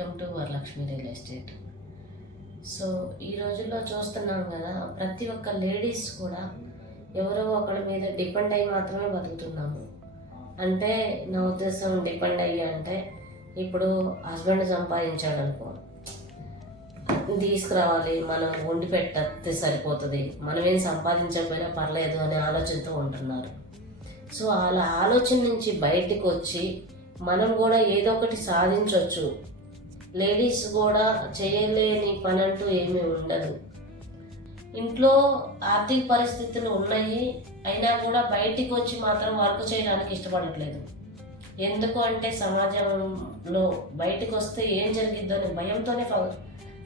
Welcome to Varalakshmi real estate. So ఈ రోజుల్లో చూస్తున్నాం కదా, ప్రతి ఒక్క లేడీస్ కూడా ఎవరో ఒకరి మీద డిపెండ్ అయ్యి మాత్రమే బతుకుతున్నాము. అంటే నా ఉద్దేశం డిపెండ్ అయ్యి అంటే, ఇప్పుడు హస్బెండ్ సంపాదించాడు అనుకో, తీసుకురావాలి, మనం వండి పెట్టతే సరిపోతుంది, మనం ఏం సంపాదించకపోయినా పర్లేదు అనే ఆలోచనతో ఉంటున్నారు. సో అలా ఆలోచన నుంచి బయటికి వచ్చి మనం కూడా ఏదో ఒకటి సాధించవచ్చు. లేడీస్ కూడా చేయలేని పని అంటూ ఏమీ ఉండదు. ఇంట్లో ఆర్థిక పరిస్థితులు ఉన్నాయి, అయినా కూడా బయటికి వచ్చి మాత్రం వర్క్ చేయడానికి ఇష్టపడట్లేదు. ఎందుకు అంటే సమాజంలో బయటికి వస్తే ఏం జరిగిద్దో అని భయంతోనే,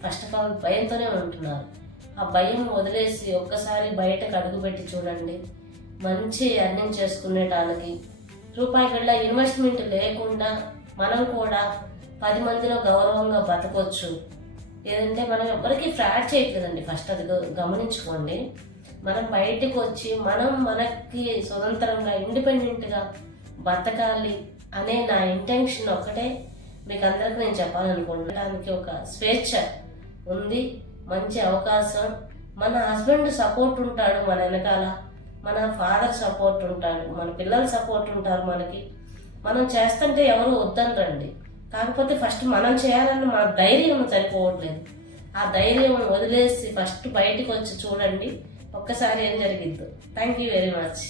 ఫస్ట్ ఆఫ్ ఆల్ భయంతోనే ఉంటున్నారు. ఆ భయం వదిలేసి ఒక్కసారి బయటకు అడుగుపెట్టి చూడండి. మంచి ఎర్నింగ్ చేసుకునేటానికి రూపాయి గళ్ళ ఇన్వెస్ట్మెంట్ లేకుండా మనం కూడా 10 మందిలో గౌరవంగా బతకొచ్చు. ఏదంటే మనం ఎవరికి ఫ్రాడ్ చేయట్లేదండి, ఫస్ట్ అది గమనించుకోండి. మనం బయటికి వచ్చి మనకి స్వతంత్రంగా ఇండిపెండెంట్గా బతకాలి అనే నా ఇంటెన్షన్ ఒక్కటే మీకు అందరికీ నేను చెప్పాలనుకుంటానికి. ఒక స్వేచ్ఛ ఉంది, మంచి అవకాశం. మన హస్బెండ్ సపోర్ట్ ఉంటాడు మన వెనకాల, మన ఫాదర్ సపోర్ట్ ఉంటాడు, మన పిల్లల సపోర్ట్ ఉంటారు మనకి. మనం చేస్తుంటే ఎవరు వద్దనరండి. కాకపోతే ఫస్ట్ మనం చేయాలని మన ధైర్యం సరిపోవట్లేదు. ఆ ధైర్యం వదిలేసి ఫస్ట్ బయటకు వచ్చి చూడండి, ఒక్కసారి ఏం జరిగిద్దో. Thank you very much.